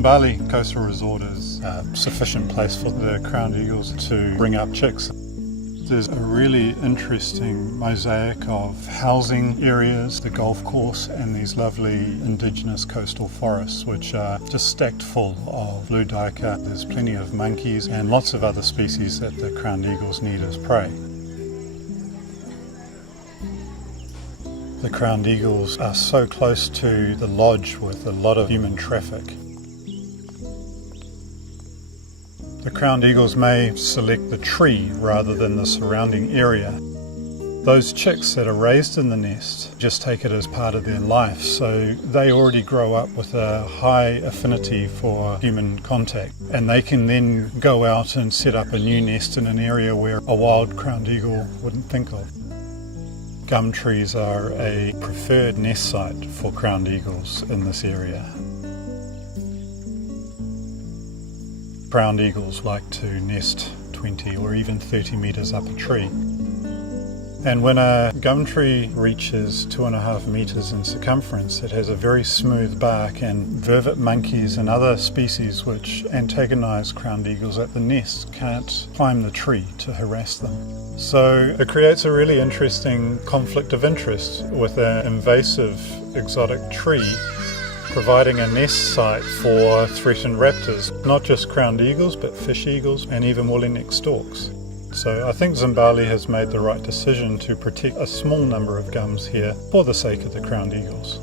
Zimbali Coastal Resort is a sufficient place for the crowned eagles to bring up chicks. There's a really interesting mosaic of housing areas, the golf course, and these lovely indigenous coastal forests which are just stacked full of blue duiker. There's plenty of monkeys and lots of other species that the crowned eagles need as prey. The crowned eagles are so close to the lodge with a lot of human traffic. The crowned eagles may select the tree rather than the surrounding area. Those chicks that are raised in the nest just take it as part of their life, so they already grow up with a high affinity for human contact, and they can then go out and set up a new nest in an area where a wild crowned eagle wouldn't think of. Gum trees are a preferred nest site for crowned eagles in this area. Crowned eagles like to nest 20 or even 30 metres up a tree. And when a gum tree reaches 2.5 metres in circumference, it has a very smooth bark, and vervet monkeys and other species which antagonise crowned eagles at the nest can't climb the tree to harass them. So it creates a really interesting conflict of interest with an invasive exotic tree providing a nest site for threatened raptors, not just crowned eagles but fish eagles and even woolly-necked storks. So I think Zimbali has made the right decision to protect a small number of gums here for the sake of the crowned eagles.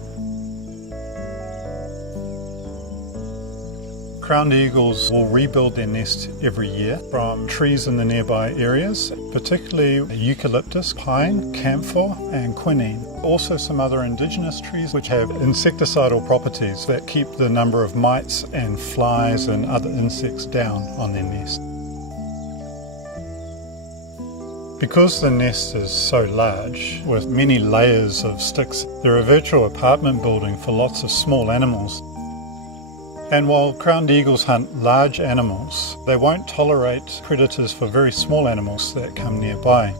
Crowned eagles will rebuild their nest every year from trees in the nearby areas, particularly eucalyptus, pine, camphor and quinine. Also some other indigenous trees which have insecticidal properties that keep the number of mites and flies and other insects down on their nest. Because the nest is so large, with many layers of sticks, they're a virtual apartment building for lots of small animals. And while crowned eagles hunt large animals, they won't tolerate predators for very small animals that come nearby.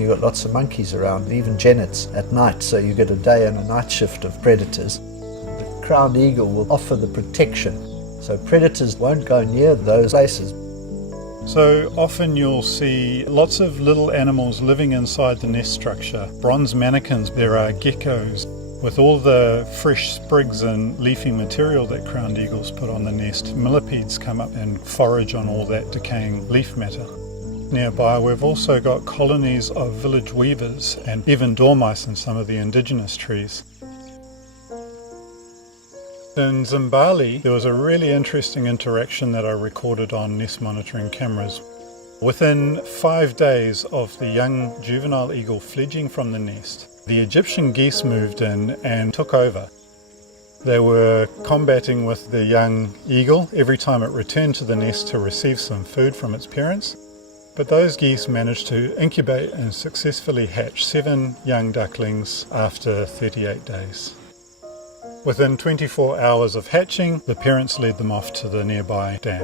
You've got lots of monkeys around, even genets at night, so you get a day and a night shift of predators. The crowned eagle will offer the protection, so predators won't go near those places. So often you'll see lots of little animals living inside the nest structure. Bronze mannequins, there are geckos. With all the fresh sprigs and leafy material that crowned eagles put on the nest, millipedes come up and forage on all that decaying leaf matter. Nearby we've also got colonies of village weavers and even dormice in some of the indigenous trees. In Zimbali there was a really interesting interaction that I recorded on nest monitoring cameras. Within 5 days of the young juvenile eagle fledging from the nest, the Egyptian geese moved in and took over. They were combating with the young eagle every time it returned to the nest to receive some food from its parents. But those geese managed to incubate and successfully hatch 7 young ducklings after 38 days. Within 24 hours of hatching, the parents led them off to the nearby dam.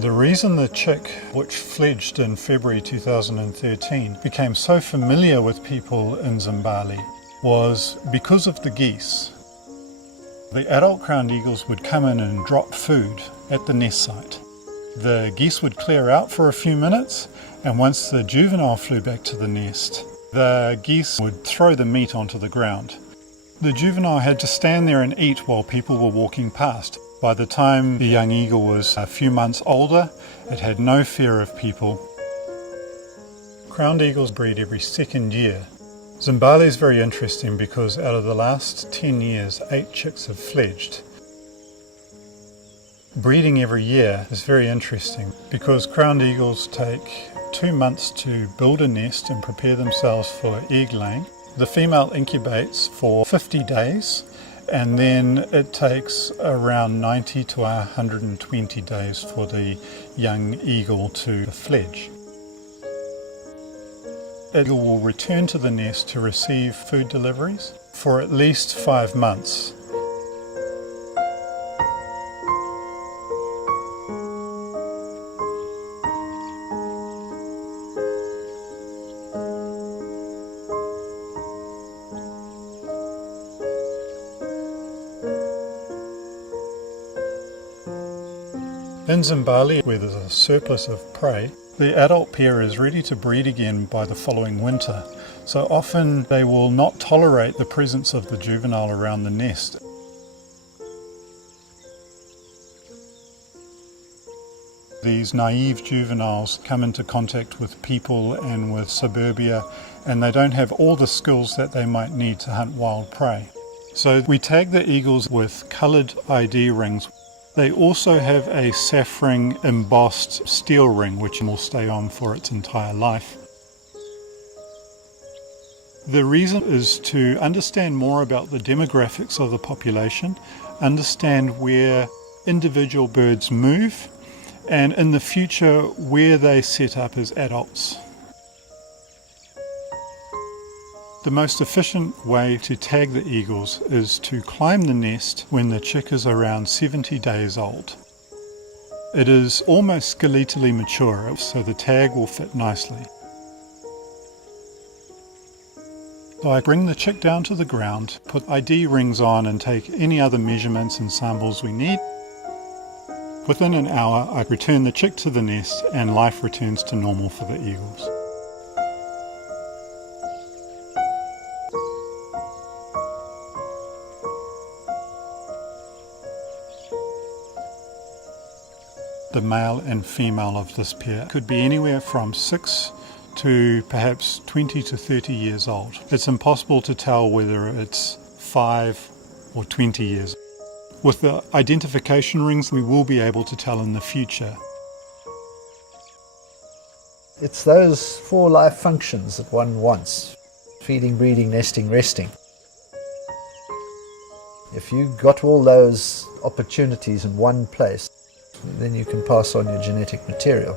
The reason the chick, which fledged in February 2013, became so familiar with people in Zimbali was because of the geese. The adult crowned eagles would come in and drop food at the nest site. The geese would clear out for a few minutes, and once the juvenile flew back to the nest, the geese would throw the meat onto the ground. The juvenile had to stand there and eat while people were walking past. By the time the young eagle was a few months older, it had no fear of people. Crowned eagles breed every second year. Zimbali is very interesting because out of the last 10 years, 8 chicks have fledged. Breeding every year is very interesting because crowned eagles take 2 months to build a nest and prepare themselves for egg laying. The female incubates for 50 days. And then it takes around 90 to 120 days for the young eagle to fledge. It will return to the nest to receive food deliveries for at least 5 months. In Zimbali, where there's a surplus of prey, the adult pair is ready to breed again by the following winter. So often they will not tolerate the presence of the juvenile around the nest. These naive juveniles come into contact with people and with suburbia, and they don't have all the skills that they might need to hunt wild prey. So we tag the eagles with coloured ID rings. They also have a saffron embossed steel ring which will stay on for its entire life. The reason is to understand more about the demographics of the population, understand where individual birds move, and in the future where they set up as adults. The most efficient way to tag the eagles is to climb the nest when the chick is around 70 days old. It is almost skeletally mature, so the tag will fit nicely. So I bring the chick down to the ground, put ID rings on and take any other measurements and samples we need. Within an hour I return the chick to the nest and life returns to normal for the eagles. The male and female of this pair could be anywhere from 6 to perhaps 20 to 30 years old. It's impossible to tell whether it's 5 or 20 years. With the identification rings, we will be able to tell in the future. It's those 4 life functions that one wants: feeding, breeding, nesting, resting. If you got all those opportunities in one place, then you can pass on your genetic material.